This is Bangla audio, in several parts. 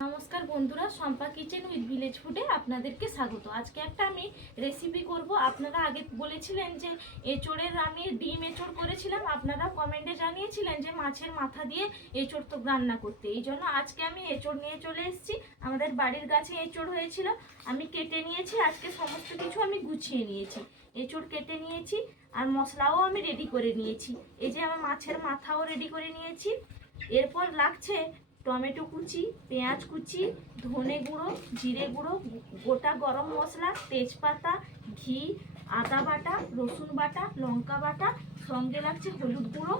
নমস্কার বন্ধুরা সম্পা কিচেন উইথ ভিলেজ ফুডে আপনাদেরকে স্বাগত। আজকে একটা আমি রেসিপি করব। আপনারা আগে বলেছিলেন যে এঁচড়ের আমি ডিম এঁচড় করেছিলাম। আপনারা কমেন্টে জানিয়েছিলেন যে মাছের মাথা দিয়ে এঁচড় তো রান্না করতে। এই জন্য আজকে আমি এঁচড় নিয়ে চলে এসেছি। আমাদের বাড়ির গাছে এঁচড় হয়েছিল। আমি কেটে নিয়েছি। আজকে সমস্ত কিছু আমি গুছিয়ে নিয়েছি। এঁচড় কেটে নিয়েছি আর মশলাও আমি রেডি করে নিয়েছি। এই যে আমার মাছের মাথাও রেডি করে নিয়েছি। এরপর লাগছে টমেটো কুচি, পেঁয়াজ কুচি, ধনে গুঁড়ো, জিরে গুঁড়ো, গোটা গরম মশলা, তেজপাতা, ঘি, আদা বাটা, রসুন বাটা, লঙ্কা বাটা, সঙ্গে লাগছে হলুদ গুঁড়ো,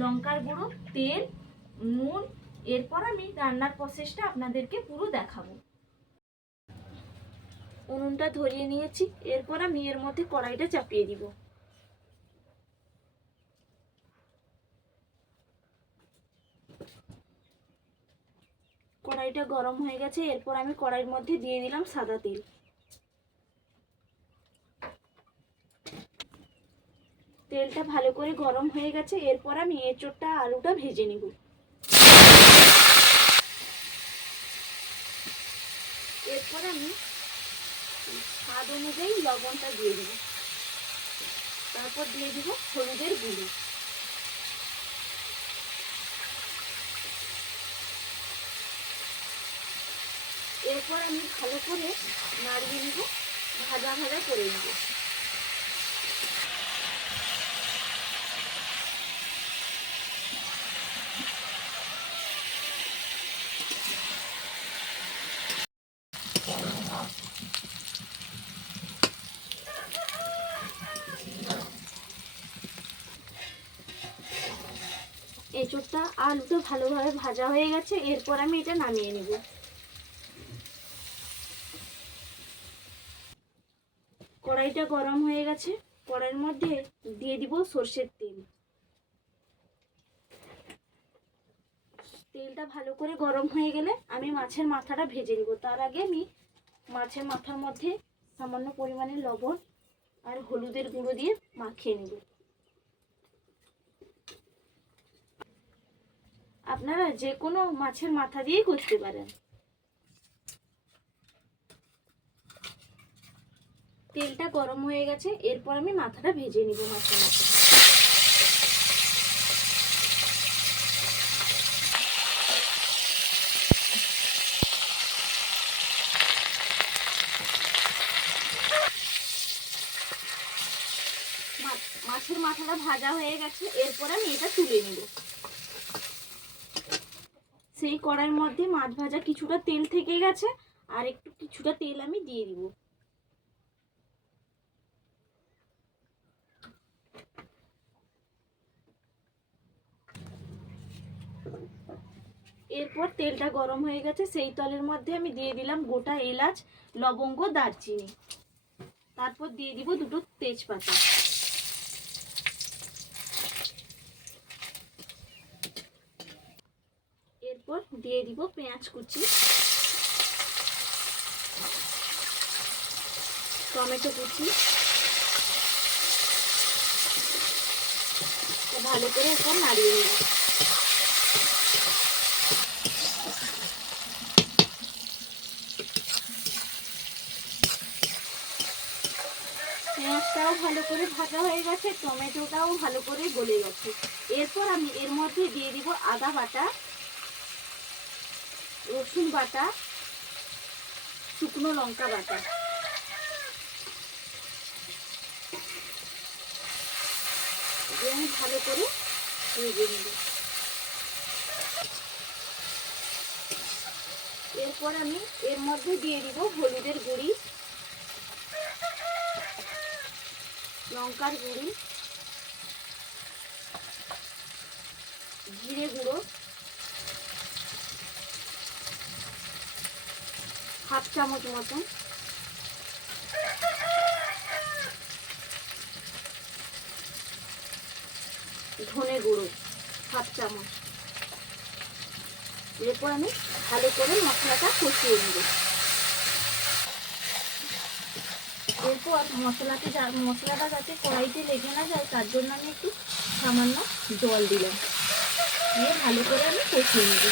লঙ্কার গুঁড়ো, তেল, নুন। এরপর আমি রান্নার প্রসেসটা আপনাদেরকে পুরো দেখাবো। উনুনটা ধরিয়ে নিয়েছি। এরপর আমি এর মধ্যে কড়াইটা চাপিয়ে দিব। কড়াইটা গরম হয়ে গেছে, এরপর আমি কড়াইয়ের মধ্যে দিয়ে দিলাম সাদা তেল। তেলটা ভালো করে গরম হয়ে গেছে, এরপর আমি এঁচোড়টা আলুটা ভেজে নিব। এরপর আমি স্বাদ অনুযায়ী লবণটা দিয়ে দেব। তারপর দিয়ে দিব হলুদের গুঁড়ো। এরপর আমি ভালো করে নাড়িয়ে নিব, ভাজা ভাজা করে নিব। এঁচোড়টা আলুটা ভালোভাবে ভাজা হয়ে গেছে, এরপর আমি এটা নামিয়ে নেব। কড়াইটা গরম হয়ে গেছে। কড়াইয়ের মধ্যে দিয়ে দিব সর্ষের তেল। তেলটা ভালো করে গরম হয়ে গেলে আমি মাছের মাথাটা ভেজে নিব। তার আগে আমি মাছের মাথার মধ্যে সামান্য পরিমাণে লবণ আর হলুদের গুঁড়ো দিয়ে মাখিয়ে নেব। আপনারা যে কোনো মাছের মাথা দিয়েই করতে পারেন। তেলটা গরম হয়ে গেছে, এরপর আমি মাথাটা ভেজে নিব মাছের মাথা মাছের মাথাটা ভাজা হয়ে গেছে, এরপর আমি এটা তুলে নিব। সেই কড়াইয়ের মধ্যে মাছ ভাজা কিছুটা তেল থেকে গেছে, আর একটু কিছুটা তেল আমি দিয়ে দিব। এরপর তেলটা গরম হয়ে গেছে, সেই তলের মধ্যে আমি দিয়ে দিলাম গোটা এলাচ, লবঙ্গ, দারচিনি। তারপর দিয়ে দিব দুটো তেজপাতা। এরপর দিয়ে দিব পেঁয়াজ কুচি। টমেটো কুচি। ভালো করে এখন নাড়িয়ে নেব ভালো করে ভাজা হয়ে গেছে, টমেটোটাও ভালো করে গলে গেছে। এরপর আমি এর মধ্যে দিয়ে দিব আদা বাটা, রসুন বাটা, শুকনো লঙ্কা বাটা। আমি ভালো করে এরপর আমি এর মধ্যে দিয়ে দিব হলুদের গুঁড়ি। লঙ্কার গুঁড়ি, জিরে গুঁড়ো, হাফ চামচ মতন। ধনে গুঁড়ো, হাফ চামচ। এরপর আমি ভালো করে মশলাটা কষিয়ে নেব। এরপর মশলাতে মশলাটা যাতে কড়াইতে লেগে না যায়, তার জন্য আমি একটু সামান্য জল দিলাম। দিয়ে ভালো করে আমি কষিয়ে নেব।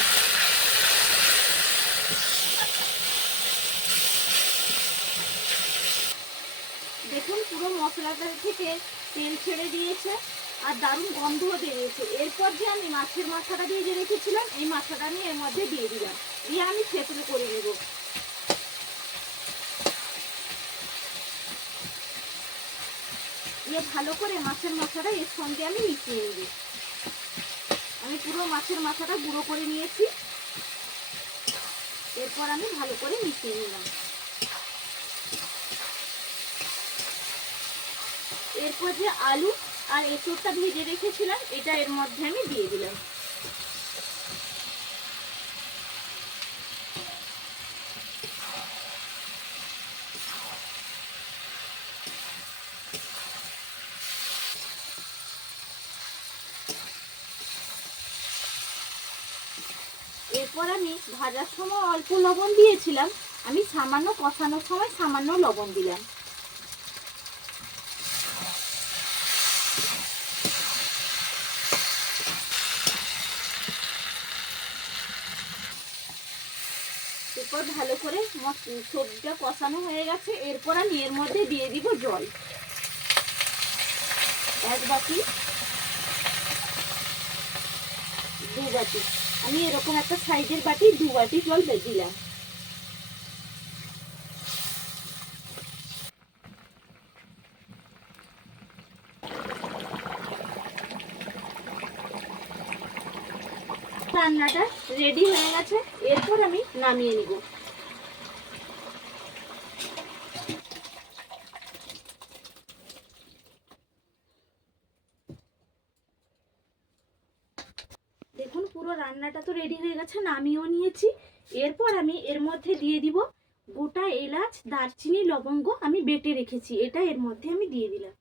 দেখুন, পুরো মশলাটা থেকে তেল ছেড়ে দিয়েছে আর দারুণ গন্ধও বেরিয়েছে। এরপর যে আমি মাছের মাথাটা দিয়ে যে রেখেছিলাম, এই মাথাটা আমি এর মধ্যে দিয়ে দিলাম। দিয়ে আমি থেতলে করে নেব। দিয়ে ভালো করে মাছের মাথাটা এর সঙ্গে আমি মিশিয়ে নেব। আমি পুরো মাছের মাথাটা গুঁড়ো করে নিয়েছি। এরপর আমি ভালো করে মিশিয়ে নিলাম। এরপর যে আলু আর এঁচুরটা ভেজে রেখেছিলাম, এটা এর মধ্যে আমি দিয়ে দিলাম। এরপর আমি ভাজার সময় অল্প লবণ দিয়েছিলাম। আমি সামান্য কষানোর সময় সামান্য লবণ দিলাম। এরপর ভালো করে সবজিটা কষানো হয়ে গেছে। এরপর আমি এর মধ্যে দিয়ে দিব জল। এক বাটি দু বাটি। আমি এরকম একটা সাইজের বাটি, দু বাটি জল দিলাম। রান্নাটা রেডি হয়ে গেছে। এরপর আমি নামিয়ে নিব দেখুন পুরো রান্নাটা তো রেডি হয়ে গেছে, নামিয়েও নিয়েছি। এরপর আমি এর মধ্যে দিয়ে দিব গোটা এলাচ, দারচিনি, লবঙ্গ আমি বেটে রেখেছি, এটা এর মধ্যে আমি দিয়ে দিলাম।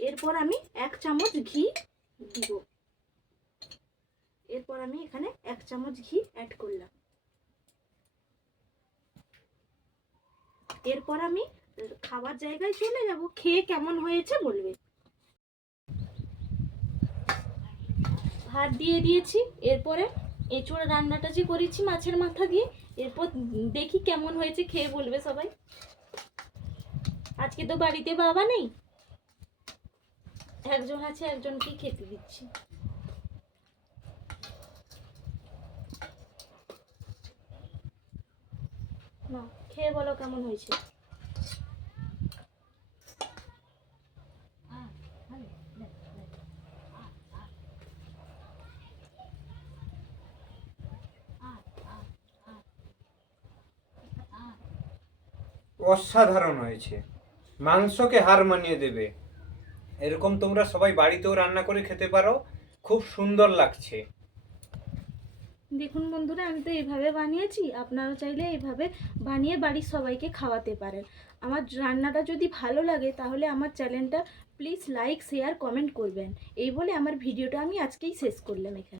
এরপর আমি এক চামচ ঘি দিব। এরপর আমি এখানে এক চামচ ঘি অ্যাড করলাম। এরপর আমি খাবার জায়গায় চলে যাব, খেয়ে কেমন হয়েছে বলবে? ভাত দিয়ে দিয়েছি, এরপরে এঁচোড় রান্নাটা যে করেছি মাছের মাথা দিয়ে, এরপর দেখি কেমন হয়েছে, খেয়ে বলবে সবাই। আজকে তো বাড়িতে বাবা নেই। একজন আছে একজনকে খেতে দিচ্ছি। না খেয়ে বলো কেমন হয়েছে? অসাধারণ হয়েছে। মাংসকে হার মানিয়ে দেবে। এরকম তোমরা সবাই বাড়িতেও রান্না করে খেতে পারো। খুব সুন্দর লাগছে। দেখুন বন্ধুরা, আমি তো এইভাবে বানিয়েছি আপনারা চাইলে এইভাবে বানিয়ে বাড়ির সবাইকে খাওয়াতে পারেন। আমার রান্নাটা যদি ভালো লাগে, তাহলে আমার চ্যানেলটা প্লিজ লাইক, শেয়ার, কমেন্ট করবেন। এই বলে আমার ভিডিওটা আমি আজকেই শেষ করলাম এখানে।